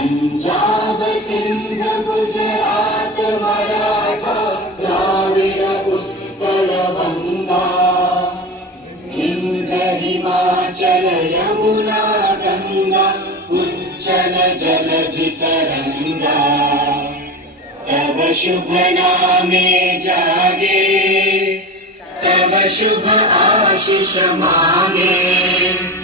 पंजाब सिंध गुजरात मराठा द्राविड उत्कल बंगा इंद्र हिमाचल यमुना गंगा उच्चल जलधि तरंगा तव शुभ नामे जागे तव शुभ आशीष मांगे